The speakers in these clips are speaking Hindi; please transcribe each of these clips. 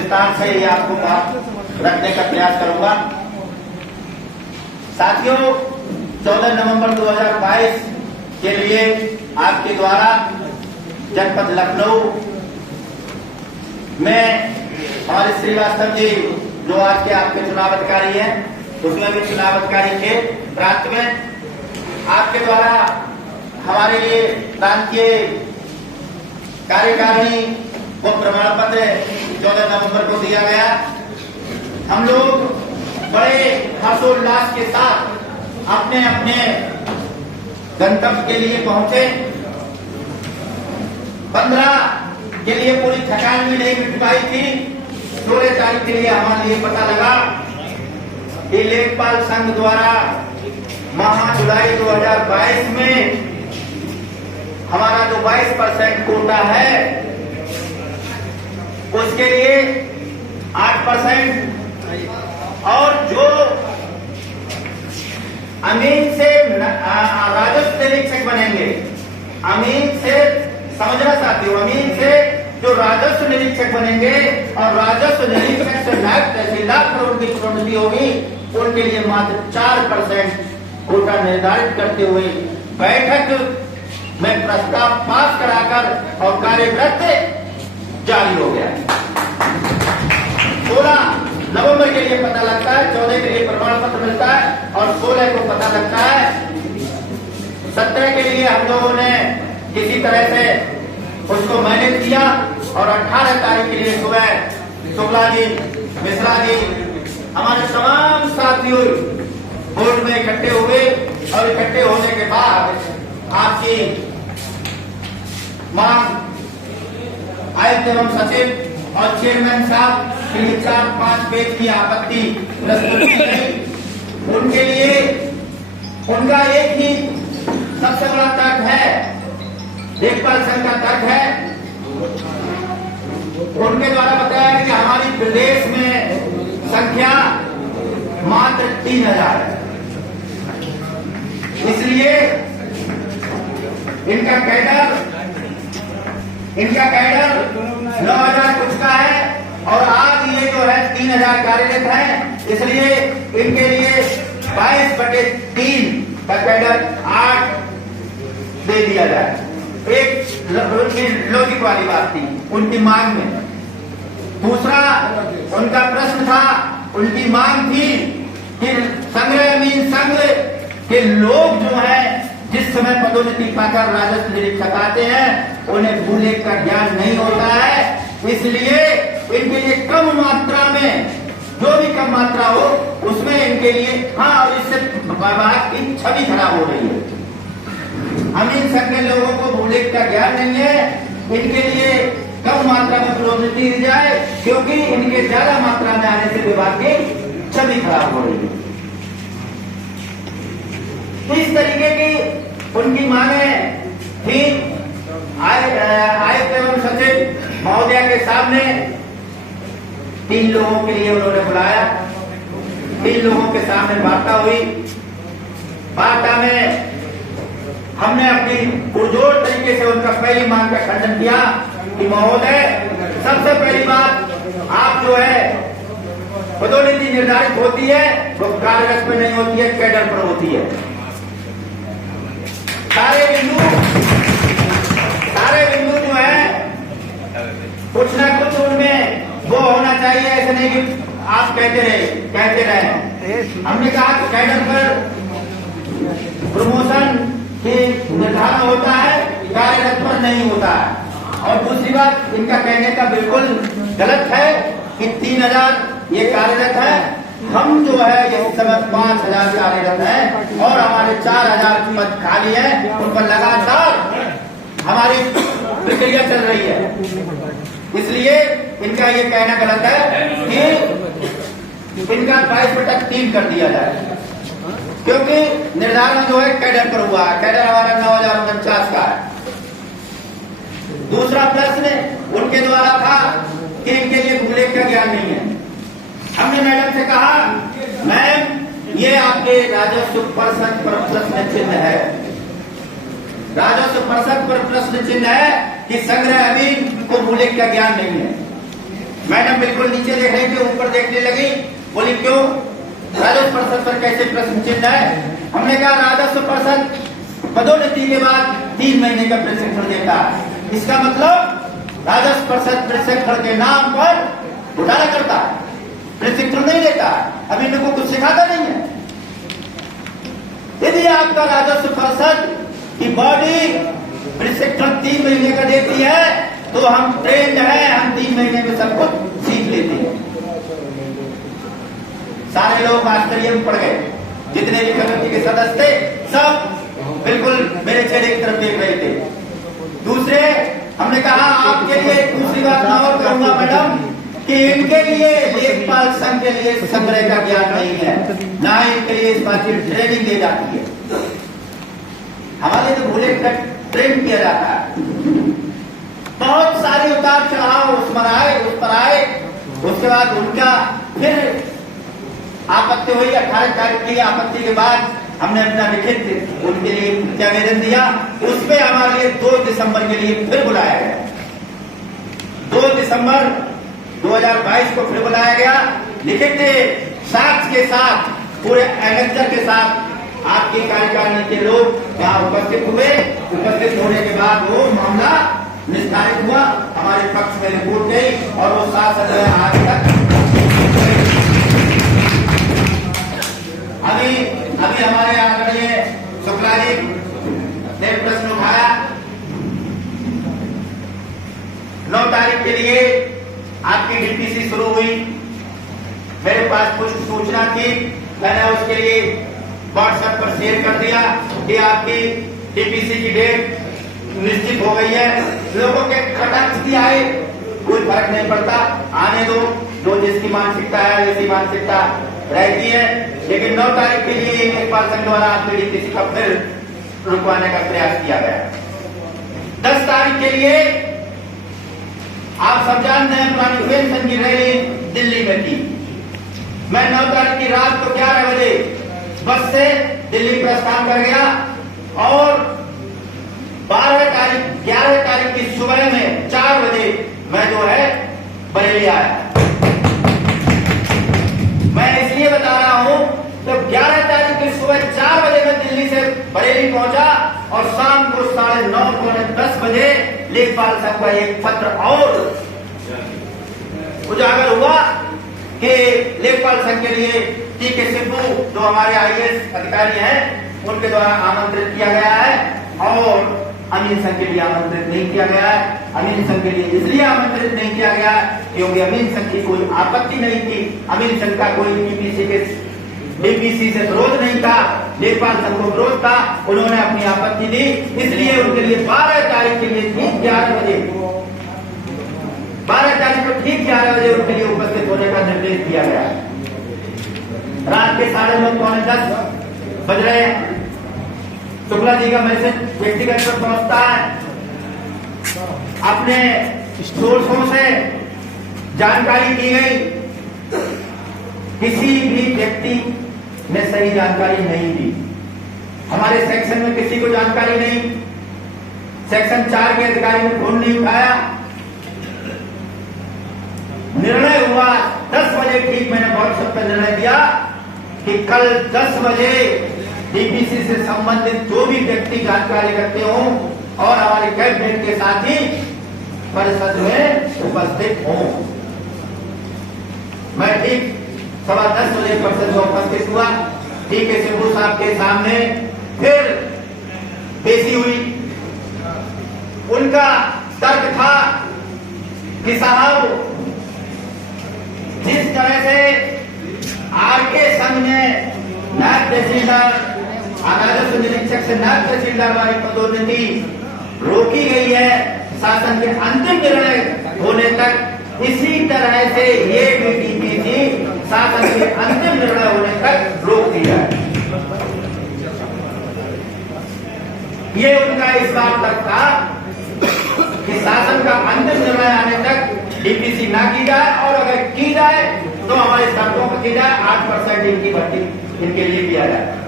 विस्तार से ही आपको बात रखने का प्रयास करूंगा। साथियों, 14 नवंबर 2022 के लिए आपके द्वारा जनपद लखनऊ में हमारे श्रीवास्तव जी जो आज के आपके चुनाव अधिकारी हैं, उसमें भी चुनाव अधिकारी थे प्रांत में, आपके द्वारा हमारे लिए प्रांतीय कार्यकारिणी को प्रमाण पत्र 14 नवंबर को दिया गया। हम लोग बड़े हर्षोल्लास के साथ अपने अपने गंतव्य के लिए पहुंचे। 15 के लिए पूरी थकान भी नहीं मिट पाई थी। 16 तारीख के लिए हमारे लिए पता लगा कि लेखपाल संघ द्वारा माह जुलाई 2022 में हमारा जो 22% कोटा है उसके लिए 8% और जो अमीन से राजस्व निरीक्षक बनेंगे, अमीन से समझना चाहती हूँ, अमीन से जो राजस्व निरीक्षक बनेंगे और राजस्व निरीक्षक से नायब तहसीलदार करोड़ की प्रोन्नति होगी, उनके लिए मात्र 4% कोटा निर्धारित करते हुए बैठक में प्रस्ताव पास कराकर और कार्यरत जारी हो गया। 16 नवंबर के लिए पता लगता है, 14 के लिए प्रमाण पत्र मिलता है और 16 को पता लगता है। 17 के लिए हम लोगों ने किसी तरह से उसको मैनेज किया और 18 तारीख के लिए सुबह शुक्ला जी, मिश्रा जी, हमारे तमाम साथियों बोर्ड में इकट्ठे हुए और इकट्ठे होने के बाद आपकी मांग आयुक्त एवं सचिव और चेयरमैन साहब श्री 4-5 पेज की आपत्ति प्रस्तुत की गई। उनके लिए उनका एक ही सबसे बड़ा तर्क है, लेखपाल संघ का तर्क है। उनके द्वारा बताया कि हमारी प्रदेश में संख्या मात्र 3000 है, इसलिए इनका कैडर 9000 कुछ का है और आज ये जो है 3000 कार्यरत है, इसलिए इनके लिए 22/3 का कैडर 8 दे दिया जाए। एक लॉजिक वाली बात थी उनकी मांग में। दूसरा उनका प्रश्न था, उनकी मांग थी कि संग्रह अमीन संघ के लोग जो है जिस समय पदोन्नति पाकर राजस्व निरीक्षक आते हैं उन्हें भूलेख का ज्ञान नहीं होता है, इसलिए इनके लिए कम मात्रा में, जो भी कम मात्रा हो उसमें इनके लिए और इससे विभाग की छवि खराब हो रही है। अमीन संघ के लोगों को भूलेख का ज्ञान नहीं है, इनके लिए कम मात्रा में पदोन्नति दी जाए क्योंकि इनके ज्यादा मात्रा में आने से विभाग की छवि खराब हो रही है। इस तरीके की उनकी मांगे थी। आयुक्त एवं सचिव महोदया के सामने 3 लोगों के लिए उन्होंने बुलाया। 3 लोगों के सामने वार्ता हुई। वार्ता में हमने अपनी पुरजोर तरीके से उनका पहली मांग का खंडन किया कि महोदय, सबसे पहली बात, आप जो है पदोन्नति निर्धारित होती है वो कार्यरत में नहीं होती है, कैडर पर होती है। सारे बिंदु जो है कुछ ना कुछ उनमें वो होना चाहिए, ऐसे नहीं कि आप कहते रहे। हमने कहा कि कैडर पर प्रमोशन की निर्धारण होता है, कार्यरत पर नहीं होता है। और दूसरी बात, इनका कहने का बिल्कुल गलत है कि 3000 ये कार्यरत है। हम जो है इस समय 5000 कार्यरत है और हमारे 4000 पद खाली है, उन पर लगातार हमारी प्रक्रिया चल रही है। इसलिए इनका ये कहना गलत है कि इनका 22/3 कर दिया जाए, क्योंकि निर्धारण जो है कैडर पर हुआ है। कैडर हमारा 9049 का है। दूसरा प्रश्न उनके द्वारा था कि इनके लिए भूलेख का ज्ञान नहीं है। हमने मैडम से कहा, मैम ये आपके राजस्व परिषद पर प्रश्न चिन्ह है, राजस्व परिषद पर प्रश्न चिन्ह है कि संग्रह अमीन को भूलेख का ज्ञान नहीं है। मैडम बिल्कुल नीचे देख रही थी, ऊपर देखने लगी, बोली क्यों राजस्व परिषद पर कैसे प्रश्न चिन्ह है? हमने कहा राजस्व परिषद पदोन्नति के बाद 3 महीने का प्रशिक्षण देता है। इसका मतलब राजस्व परिषद प्रशिक्षण के नाम पर घोटाला करता है, प्रशिक्षण नहीं देता, अभी इनको कुछ सिखाता नहीं है। यदि आपका राजस्व परिषद की बॉडी प्रशिक्षण 3 महीने का देती है तो हम ट्रेंड है, हम 3 महीने में सब कुछ सीख लेते हैं। सारे लोग आश्चर्य में पड़ गए, जितने भी कमेटी के सदस्य थे सब बिल्कुल मेरे चेहरे की तरफ देख रहे थे। दूसरे हमने कहा आपके लिए एक दूसरी बात मैं और कहूंगा मैडम कि इनके लिए लेखपाल संघ के लिए संग्रह का ज्ञान नहीं है, ना इनके लिए इस बात की ट्रेनिंग दी जाती है। हमारे तो भूले ट्रेन किया जाता है, बहुत सारे उतार चढ़ाव उस पर आए, उसके बाद उनका फिर आपत्ति हुई। 18 तारीख की आपत्ति के बाद हमने अपना लिखित उनके लिए प्रत्यावेदन दिया, उसमें हमारे लिए 2 दिसंबर के लिए फिर बुलाया गया। 2 दिसंबर 2022 को फिर बुलाया गया, लिखित साक्ष्य के साथ, पूरे एनेक्चर के साथ आपकी कार्यकारिणी के लोग यहाँ उपस्थित हुए। उपस्थित होने के बाद वो मामला निस्तारित हुआ, हमारे पक्ष में रिपोर्ट गई और वो शासन आज तक अभी हमारे आदरणीय शुक्ला जी ने प्रश्न उठाया। 9 तारीख के लिए आपकी डीपीसी शुरू हुई, मेरे पास कुछ सूचना थी, मैंने उसके लिए व्हाट्सएप पर शेयर कर दिया कि आपकी डीपीसी की डेट निश्चित हो गई है। लोगों के कटाक्ष भी आए, कोई फर्क नहीं पड़ता, आने दो, जो जिसकी मानसिकता है वैसी मानसिकता रहती है। लेकिन 9 तारीख के लिए लेखपाल संघ द्वारा आपकी डीपीसी का फिर रुकवाने का प्रयास किया गया। 10 तारीख के लिए आप सब जानते हैं पुरानी पेंशन की रैली दिल्ली में थी। मैं 9 तारीख की रात को 11 बजे बस से दिल्ली प्रस्थान कर गया और 11 तारीख की सुबह में 4 बजे मैं जो है बरेली आया। मैं इसलिए बता रहा हूं तो 11 तारीख की सुबह 4 बजे मैं दिल्ली से बरेली पहुंचा और शाम को 9:30 पौने 10 बजे लेखपाल साहब का एक पत्र और उजागर हुआ कि लेखपाल संघ के लिए टीके सिब्बू जो हमारे IAS अधिकारी हैं उनके द्वारा आमंत्रित किया गया है और अमीन संघ के लिए आमंत्रित नहीं किया गया है। अमीन संघ के लिए इसलिए आमंत्रित नहीं किया गया क्योंकि अमीन संघ की कोई आपत्ति नहीं थी, अमीन संघ का कोई डीपीसी से विरोध नहीं था, लेखपाल संघ को विरोध था, उन्होंने अपनी आपत्ति दी, इसलिए उनके लिए 12 तारीख के लिए ठीक 11 बजे 12 तारीख को ठीक 11 बजे उनके लिए उपस्थित होने का निर्देश दिया गया। रात के 9:30 पौने 10 बज रहे हैं, शुक्ला जी का मैसेज व्यक्तिगत पर पहुंचता है, अपने सोर्सों से जानकारी दी गई, किसी भी व्यक्ति ने सही जानकारी नहीं दी। हमारे सेक्शन में किसी को जानकारी नहीं, सेक्शन 4 के अधिकारी ने फोन नहीं उठाया। निर्णय हुआ 10 बजे ठीक, मैंने व्हाट्सएप पर निर्णय दिया कि कल 10 बजे डीपीसी से संबंधित जो भी व्यक्ति जानकारी रखते हो और हमारे कैबिनेट के साथी परिषद में उपस्थित हो। मैं ठीक 10:15 बजे परिषद में उपस्थित हुआ। टीके सिब्बू साहब के सामने फिर पेशी हुई। उनका तर्क था कि साहब जिस तरह से आरके संघ ने नायब तहसीलदार राजस्व निरीक्षक से नायब तहसीलदार वाली पदोन्नति रोकी गई है शासन के अंतिम निर्णय होने तक, इसी तरह से ये भी डीपीसी शासन के अंतिम निर्णय होने तक रोक दिया है। ये उनका इस बात तक था कि शासन का अंतिम निर्णय आने तक डीपीसी ना की जाए और अगर की जाए तो हमारे शर्तों पर की जाए, 8% इनकी भर्ती इनके लिए किया जाए।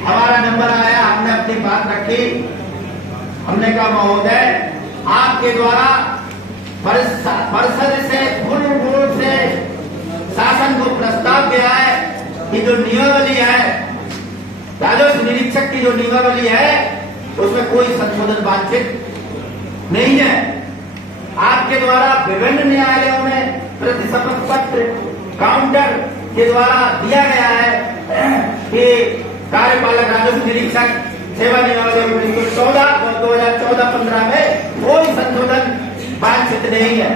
हमारा नंबर आया, हमने अपनी बात रखी, हमने कहा महोदय आपके द्वारा परिषद से पूर्ण रूप से शासन को प्रस्ताव गया है कि जो नियमावली है, राजस्व निरीक्षक की जो नियमावली है, उसमें कोई संशोधन वांछित नहीं है। आपके द्वारा विभिन्न न्यायालयों में प्रतिशपथ पत्र काउंटर के द्वारा दिया गया है कि कार्यपालक राजस्व निरीक्षक सेवा नियमावली 1914 और 2014-15 में कोई संशोधन वांछित नहीं है।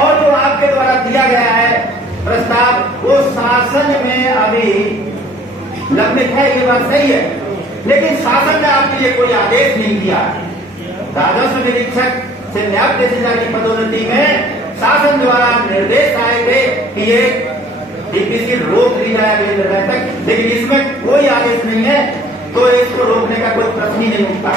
और जो आपके द्वारा दिया गया है प्रस्ताव, वो शासन में अभी लंबित है, ये बात सही है, लेकिन शासन ने आपके लिए कोई आदेश नहीं दिया। राजस्व निरीक्षक से न्याय प्रेसिडेंट की पदोन्नति में शासन द्वारा निर्देश आए थे कि ये डीपीसी रोक ली जाए अगले निर्णय तक, लेकिन इसमें कोई आदेश नहीं है, तो इसको रोकने का कोई प्रश्न ही नहीं उठता।